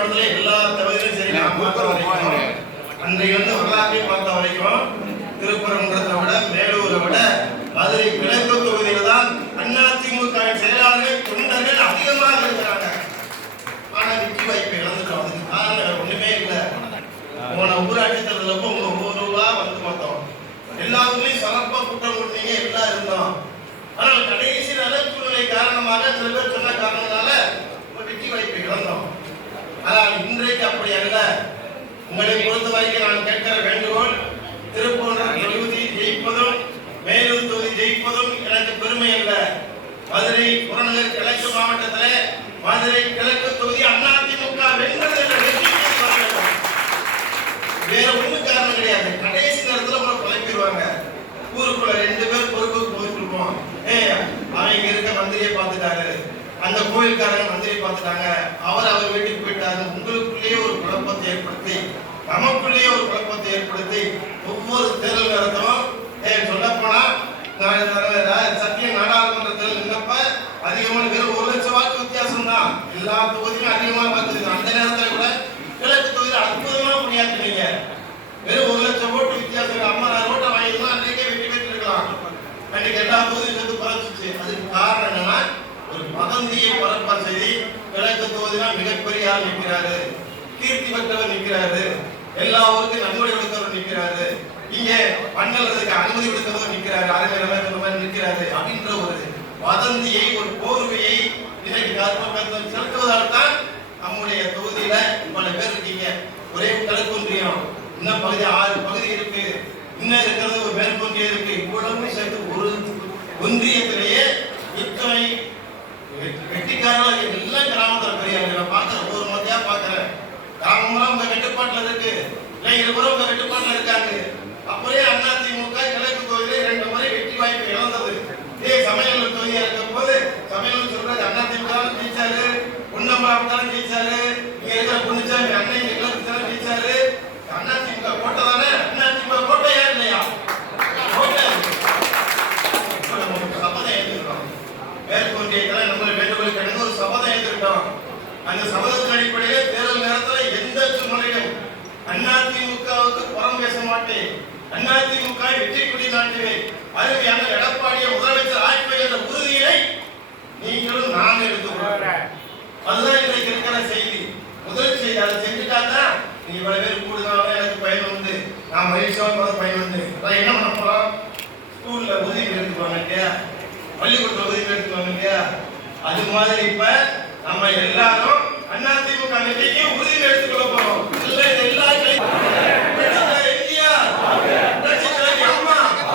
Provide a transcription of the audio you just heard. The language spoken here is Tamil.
மாவட்டத்துல எல்லா தொகுதியிலும் சரி நான் பார்த்த வரைக்கும் அன்றைக்கு வரலாற்றை பார்த்த வரைக்கும் திருப்பரங்குன்றத்தை விட மேலூரை விட மதுரை கிழக்கு தொகுதியில தான் அதிமுக செயலாளர்கள் தொண்டர்கள் அதிகமாக இருக்கிறாங்க. ஆனா வெற்றி வாய்ப்பை இழந்துட்டோம். அதுக்கு காரணம் ஒண்ணுமே இல்லை. போன ஊராட்சி தேர்தலப்போ உங்க ஊருவா வந்து பார்த்தோம். எல்லா ஊர்லயும் சிறப்பா குற்றம் கொடுத்தீங்க, எல்லாம் இருந்தோம். ஆனால் கடைசி நல்ல சூழ்நிலை காரணமாக சில பேர் சொன்ன காரணங்களால வெற்றி வாய்ப்பை இழந்தோம். ஆனால் இன்றைக்கு அப்படி அல்ல. உங்களை பொறுத்த வரைக்கும் நான் கேட்கிற வேண்டுகோள், திருப்பூர் தொகுதி ஜெயிப்பதும் மேலூர் தொகுதி ஜெயிப்பதும் எனக்கு பெருமை அல்ல. மதுரை புறநகர் கிழக்கு மாவட்டத்தில் மதுரை கிழக்கு தொகுதி அதிமுக வென்றது என்ற வெற்றி வர வேண்டும். வேற ஒன்றும் காரணம் கிடையாது. கடைசி நேரத்தில் கூட குழப்பிடுவாங்க. ஊருக்குள்ள 2 பேர் பொறுப்புக்கு போயிட்டு இருப்போம். அவன் இங்க இருக்க மந்திரியை பார்த்துட்டாரு, அந்த கோயில்காரங்க மந்திரியை பார்த்துட்டாங்க, அவர் வீட்டுக்கு போயிட்டாரு. உங்களுக்குள்ளேயே ஒரு குழப்பத்தை ஏற்படுத்தி, நமக்குள்ளேயே ஒரு குழப்பத்தை ஏற்படுத்தி ஒவ்வொரு தேர்தல் நேரத்தும் சொல்ல போனா சத்திய நாடாளுமன்ற தேர்தல் நின்னப்ப அதிகமான பேர் 1 லட்சம் வாக்கு வித்தியாசம் தான். எல்லா தொகுதியும் அதிகமாக வாக்கு. அந்த நேரத்தில் கூட கிழக்கு தொகுதியில் அற்புதமா பணியாற்றினீங்க. வெறும் 1 லட்சம் ஓட்டு வித்தியாசம் 50,000 ஓட்டை வாங்கிதான் அன்றைக்கே வெற்றி பெற்றிருக்கலாம். அன்றைக்கு எல்லா தொகுதியும் சேர்த்து குறைச்சிச்சு. அதுக்கு காரணம் என்னன்னா ஒரு வதந்தியை பரப்ப செய்தி. கிழக்கு தொகுதினா மிகப்பெரிய ஆள் நிற்கிறாரு, கீர்த்தி பெற்றவர் நிற்கிறாரு, எல்லா ஊருக்கும் நன்கொடை கொடுத்தவர் நிற்கிறாரு, இங்கே பண்ணலதுக்கு அனுமதி கொடுத்தவர் நிற்கிறாரு, அரைமை நிற்கிறாரு அப்படின்ற ஒரு வதந்தியை, ஒரு போர்வையை இன்னைக்கு செலுத்துவதால் தான் நம்முடைய தொகுதியில இவ்வளவு பேர் இருக்கீங்க. ஒரே கிழக்கு ஒன்றியம், இன்னும் பகுதி 6 பகுதி இருக்கு, இன்னும் இருக்கிறது ஒரு மேற்கொன்றியம் இருக்கு. இவ்வளவு சேர்த்து ஒரு ஒன்றியத்திலேயே இத்தனை வெற்றிக்காரர்கள் எல்லாம் கிராமத்தில் பெரியவங்க. நான் பார்க்கிறேன், ஒரு மத்தியா பார்க்கிறேன். கிராமம்லாம் உங்க கட்டுப்பாட்டில் இருக்கு, இளைஞர் கூட உங்க கட்டுப்பாட்டில் இருக்காங்க. அப்படியே அதிமுக கிழக்கு தொகுதியில 2 முறை வெற்றி வாய்ப்பு இழந்தது. சமையல் தொகுதியா இருக்கும் போது சமையல் சொல்றது அதிமுக ஜெயிச்சாரு, பொன்னம்பலம் ஜெயிச்சாரு, இங்க இருக்கிற பொன்னுச்சாமி அண்ணன் கிழக்கு ஜெயிச்சாரு. அதிமுக கோட்டை தானே? அதிமுக கோட்டையா இல்லையா? கோட்டை. சபதம் ஏற்றுக்கிறோம். மேற்கொண்டியெல்லாம் நம்ம வேண்டுகோள் கிடந்து ஒரு சபதம் ஏற்றுக்கிட்டோம். அந்த சபதத்தின் அடிப்படையில் தேர்தல் நேரத்தில் எந்த சூழ்நிலையும் அதிமுகவுக்கு புறம் பேச மாட்டேன், அதிமுக வெற்றி கொடி நாட்டுவேன், அருமையான எடப்பாடியை முதலமைச்சர் ஆக்குவேன் என்ற உறுதியை நீங்களும் நான் எடுத்துக்கொள்கிறேன். அதுதான் இன்றைக்கு இருக்கிற செய்தி. முதல் செய்தி அதை செஞ்சுட்டாதான் நீ இவ்வளவு பேர் கூடுதலாக எனக்கு பயன் உண்டு, நான் மகிழ்ச்சியாக பயன் உண்டு. அதை என்ன பண்ண போறோம்? ஸ்கூல்ல உதவி எடுத்துக்குவாங்க இல்லையா, பள்ளிக்கூடத்தில் உதவி எடுத்துக்குவாங்க இல்லையா, அது மாதிரி இப்ப நம்ம எல்லாரும்